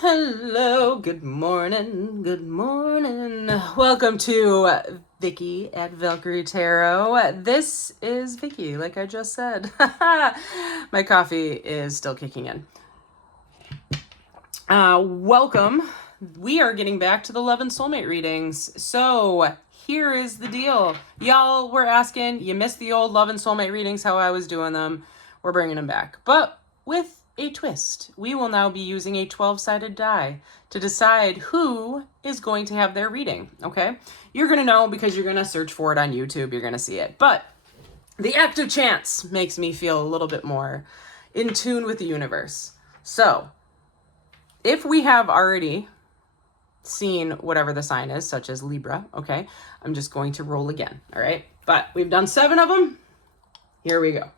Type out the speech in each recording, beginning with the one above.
Hello, good morning, good morning. Welcome to Vicky at Valkyrie Tarot. This is Vicky, like I just said. My coffee is still kicking in. Welcome. We are getting back to the Love and Soulmate readings. So here is the deal. Y'all were asking, you missed the old Love and Soulmate readings, how I was doing them. We're bringing them back. But with a twist. We will now be using a 12-sided die to decide who is going to have their reading, okay? You're going to know because you're going to search for it on YouTube. You're going to see it. But the act of chance makes me feel a little bit more in tune with the universe. So if we have already seen whatever the sign is, such as Libra, okay, I'm just going to roll again, all right? But we've done 7 of them. Here we go.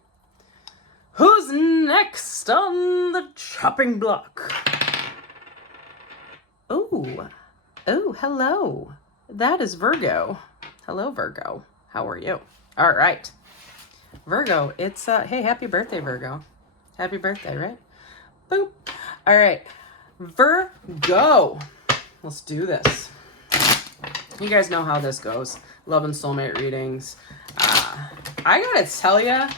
Who's next on the chopping block? Oh, hello. That is Virgo. Hello, Virgo. How are you? All right. Virgo, it's, hey, happy birthday, Virgo. Happy birthday, right? Boop. All right. Virgo. Let's do this. You guys know how this goes. Love and Soulmate readings. I gotta tell ya,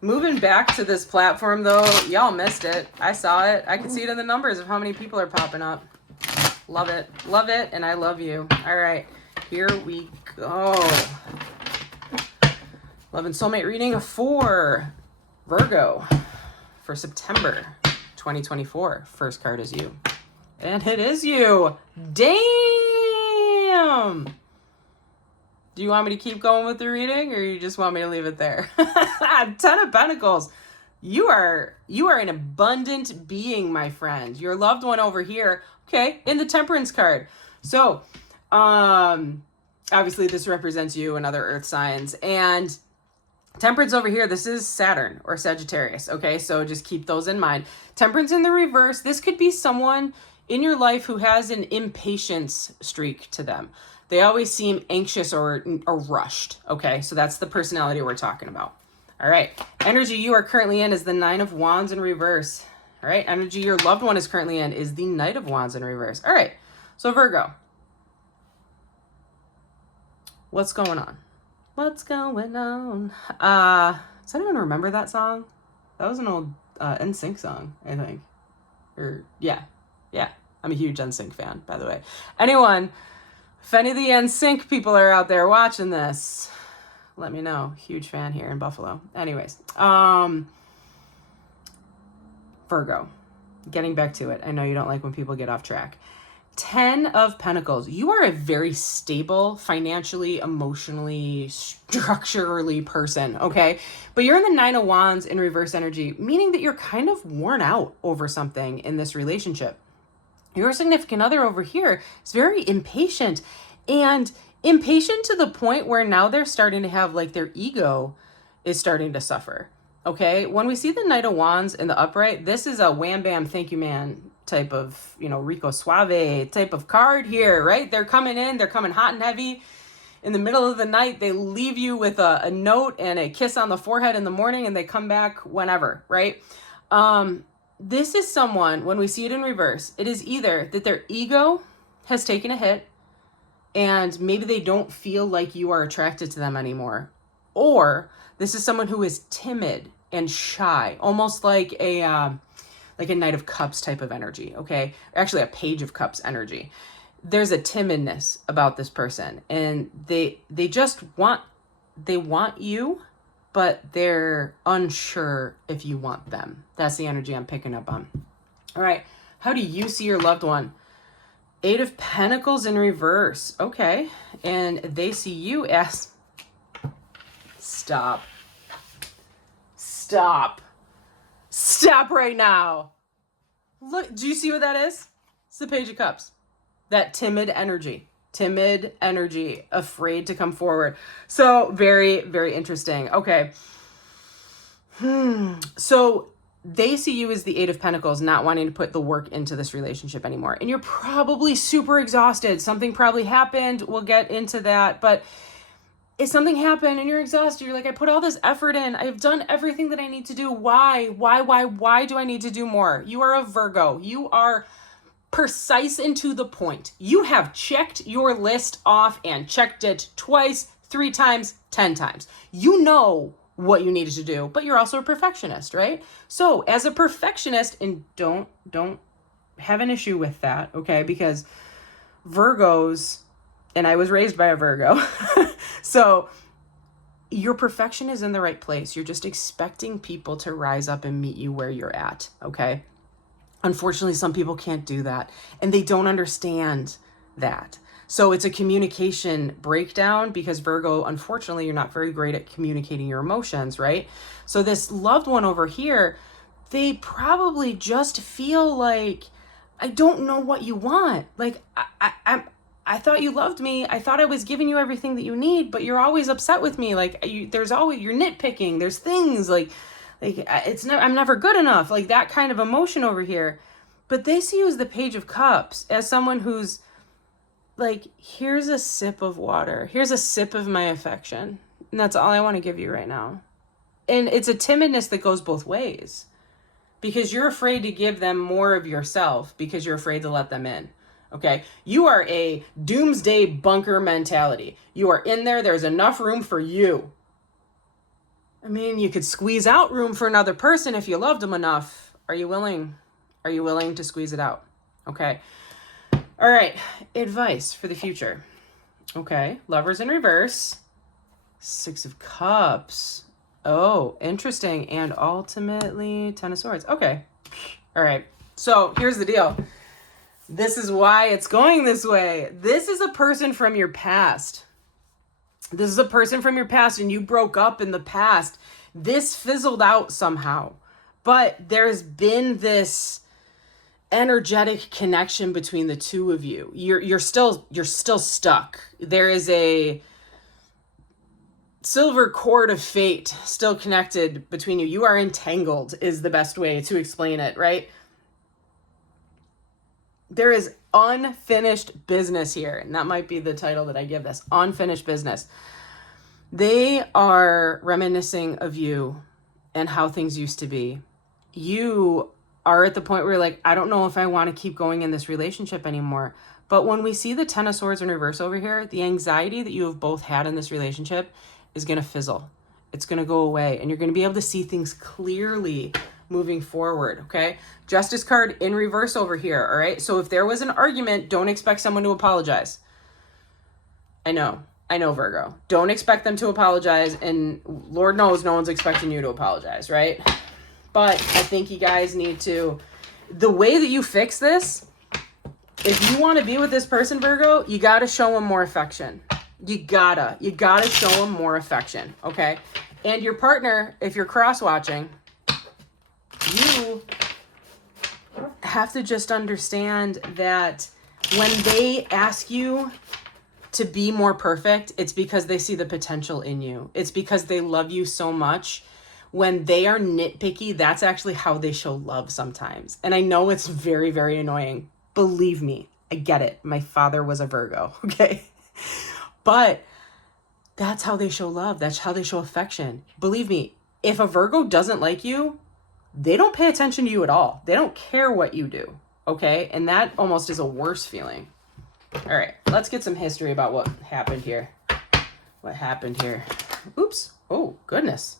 moving back to this platform, though, y'all missed it. I saw it. I can see it in the numbers of how many people are popping up. Love it. Love it, and I love you. All right, here we go. Love and Soulmate reading for Virgo for September 2024. First card is you. And it is you. Damn! Do you want me to keep going with the reading, or you just want me to leave it there? 10 of Pentacles. You are an abundant being, my friend. Your loved one over here, okay, in the Temperance card. So, obviously this represents you and other earth signs. And Temperance over here, this is Saturn or Sagittarius, okay? So just keep those in mind. Temperance in the reverse. This could be someone in your life who has an impatience streak to them. They always seem anxious or rushed, okay? So that's the personality we're talking about. All right. Energy you are currently in is the 9 of Wands in reverse. All right. Energy your loved one is currently in is the Knight of Wands in reverse. All right. So Virgo. What's going on? What's going on? Does anyone remember that song? That was an old NSYNC song, I think. Yeah. I'm a huge NSYNC fan, by the way. Anyone, if any of the NSYNC people are out there watching this, let me know. Huge fan here in Buffalo. Anyways, Virgo, getting back to it. I know you don't like when people get off track. 10 of Pentacles. You are a very stable, financially, emotionally, structurally person, okay? But you're in the 9 of Wands in reverse energy, meaning that you're kind of worn out over something in this relationship. Your significant other over here is very impatient, and impatient to the point where now they're starting to have, like, their ego is starting to suffer, okay? When we see the Knight of Wands in the upright, this is a wham bam thank you man type of, Rico Suave type of card here, right? They're coming in, they're coming hot and heavy. In the middle of the night, they leave you with a note and a kiss on the forehead in the morning, and they come back whenever, right? This is someone, when we see it in reverse, it is either that their ego has taken a hit and maybe they don't feel like you are attracted to them anymore, or this is someone who is timid and shy, almost like a Knight of Cups type of energy, okay? Actually, a Page of Cups energy. There's a timidness about this person, and they want you, but they're unsure if you want them. That's the energy I'm picking up on. All right, how do you see your loved one? 8 of Pentacles in reverse, okay, and they see you as... Stop right now. Look, do you see what that is? It's the Page of Cups. That timid energy, afraid to come forward. So very, very interesting. Okay. So they see you as the 8 of Pentacles, not wanting to put the work into this relationship anymore. And you're probably super exhausted. Something probably happened. We'll get into that. But if something happened and you're exhausted, you're like, I put all this effort in. I've done everything that I need to do. Why do I need to do more? You are a Virgo. You are precise and to the point. You have checked your list off and checked it twice, 3 times, 10 times. You know what you needed to do, but you're also a perfectionist, right? So as a perfectionist, and don't have an issue with that, okay? Because Virgos, and I was raised by a Virgo, so your perfection is in the right place. You're just expecting people to rise up and meet you where you're at, okay? Unfortunately, some people can't do that, and they don't understand that. So it's a communication breakdown because Virgo, unfortunately, you're not very great at communicating your emotions, right? So this loved one over here, they probably just feel like, I don't know what you want. Like, I thought you loved me. I thought I was giving you everything that you need, but you're always upset with me. Like, there's always, you're nitpicking. There's things like I'm never good enough. Like that kind of emotion over here. But they see you as the Page of Cups, as someone who's like, here's a sip of water. Here's a sip of my affection. And that's all I want to give you right now. And it's a timidness that goes both ways because you're afraid to give them more of yourself because you're afraid to let them in. Okay. You are a doomsday bunker mentality. You are in there. There's enough room for you. I mean, you could squeeze out room for another person if you loved them enough. Are you willing? Are you willing to squeeze it out? Okay. All right. Advice for the future. Okay. Lovers in reverse. 6 of Cups. Oh, interesting. And ultimately 10 of Swords. Okay. All right. So here's the deal. This is why it's going this way. This is a person from your past. This is a person from your past and you broke up in the past. This fizzled out somehow. But there's been this energetic connection between the two of you. You're still stuck. There is a silver cord of fate still connected between you. You are entangled is the best way to explain it, right? There is unfinished business here. And that might be the title that I give this. Unfinished business. They are reminiscing of you and how things used to be. You are at the point where you're like, I don't know if I want to keep going in this relationship anymore. But when we see the 10 of Swords in reverse over here, the anxiety that you have both had in this relationship is going to fizzle. It's going to go away. And you're going to be able to see things clearly moving forward, okay? Justice card in reverse over here, all right? So if there was an argument, don't expect someone to apologize. I know, Virgo. Don't expect them to apologize, and Lord knows no one's expecting you to apologize, right? But I think you guys need to, the way that you fix this, if you want to be with this person, Virgo, you got to show them more affection. You gotta show them more affection, okay? And your partner, if you're cross-watching, you have to just understand that when they ask you to be more perfect, it's because they see the potential in you. It's because they love you so much. When they are nitpicky, that's actually how they show love sometimes. And I know it's very, very annoying. Believe me, I get it. My father was a Virgo, okay? But that's how they show love. That's how they show affection. Believe me, if a Virgo doesn't like you, they don't pay attention to you at all. They don't care what you do, okay? And that almost is a worse feeling. All right, let's get some history about what happened here. What happened here? Oops. Oh, goodness.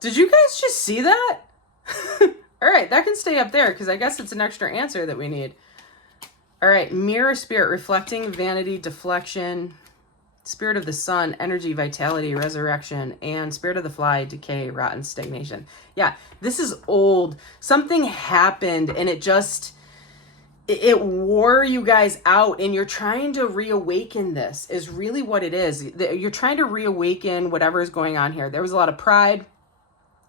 Did you guys just see that? All right, that can stay up there because I guess it's an extra answer that we need. All right, mirror spirit, reflecting, vanity, deflection, spirit of the sun, energy, vitality, resurrection, and spirit of the fly, decay, rotten, stagnation. Yeah, this is old. Something happened and it wore you guys out, and you're trying to reawaken. This is really what it is. You're trying to reawaken whatever is going on here. There was a lot of pride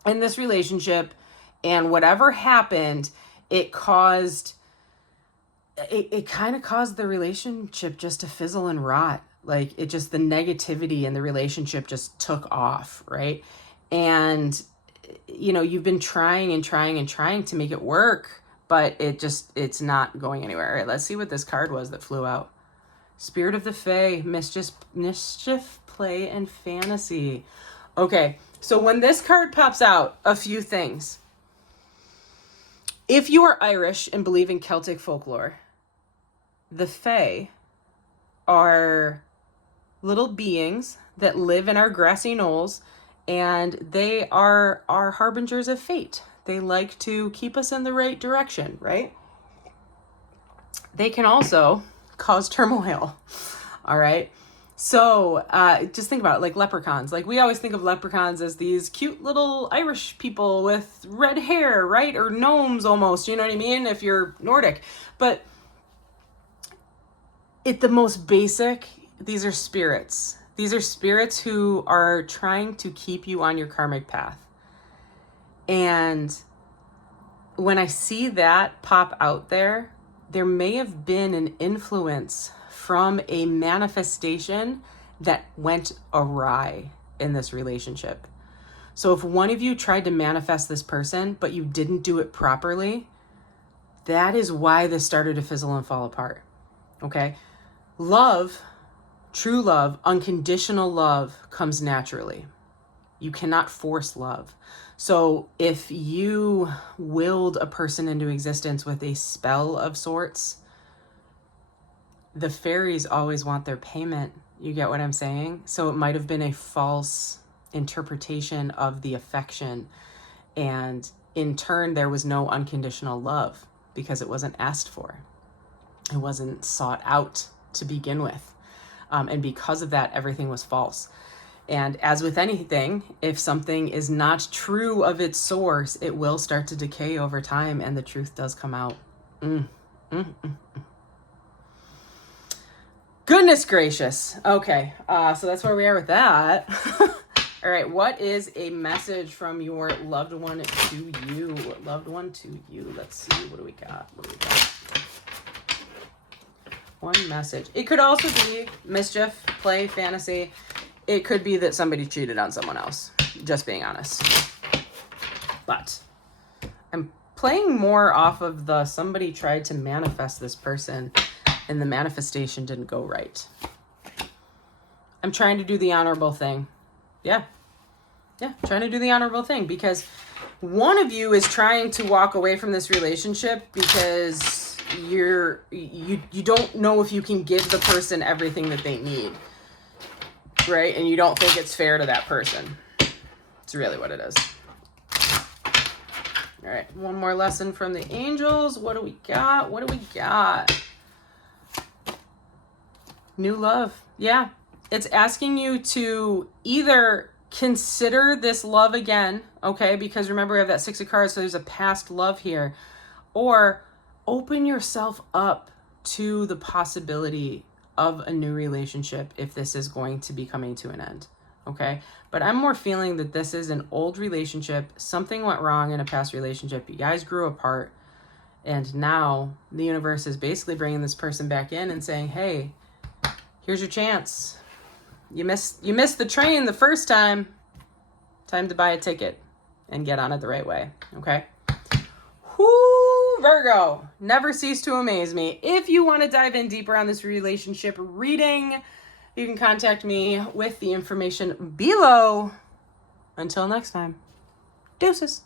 in this relationship, and whatever happened, it kind of caused the relationship just to fizzle and rot. Like the negativity in the relationship just took off, right? And you've been trying to make it work, but it's not going anywhere. All right, let's see what this card was that flew out. Spirit of the Fae, mischief, play, and fantasy. Okay, so when this card pops out, a few things. If you are Irish and believe in Celtic folklore, the Fae are little beings that live in our grassy knolls, and they are our harbingers of fate. They like to keep us in the right direction, right? They can also cause turmoil, all right? So just think about it, like leprechauns. Like, we always think of leprechauns as these cute little Irish people with red hair, right? Or gnomes almost, you know what I mean? If you're Nordic. But at the most basic, these are spirits. These are spirits who are trying to keep you on your karmic path. And when I see that pop out there, there may have been an influence from a manifestation that went awry in this relationship. So if one of you tried to manifest this person, but you didn't do it properly, that is why this started to fizzle and fall apart. Okay? Love, true love, unconditional love comes naturally. You cannot force love. So if you willed a person into existence with a spell of sorts, the fairies always want their payment. You get what I'm saying? So it might have been a false interpretation of the affection. And in turn, there was no unconditional love because it wasn't asked for. It wasn't sought out to begin with. And because of that, everything was false. And as with anything, if something is not true of its source, it will start to decay over time, and the truth does come out. Goodness gracious. Okay, so that's where we are with that. All right, what is a message from your loved one to you? Loved one to you. Let's see, what do we got? One message. It could also be mischief, play, fantasy. It could be that somebody cheated on someone else, just being honest. But I'm playing more off of the somebody tried to manifest this person and the manifestation didn't go right. I'm trying to do the honorable thing. Yeah, trying to do the honorable thing, because one of you is trying to walk away from this relationship because you don't know if you can give the person everything that they need, right? And you don't think it's fair to that person. It's really what it is. All right, one more lesson from the angels. What do we got? New love. Yeah, it's asking you to either consider this love again, okay? Because remember, we have that Six of Cards, so there's a past love here. Or open yourself up to the possibility of a new relationship if this is going to be coming to an end, okay? But I'm more feeling that this is an old relationship. Something went wrong in a past relationship. You guys grew apart, and now the universe is basically bringing this person back in and saying, hey, here's your chance. You missed the train the first time. Time to buy a ticket and get on it the right way, okay? Whoo, Virgo, never cease to amaze me. If you want to dive in deeper on this relationship reading, you can contact me with the information below. Until next time, deuces.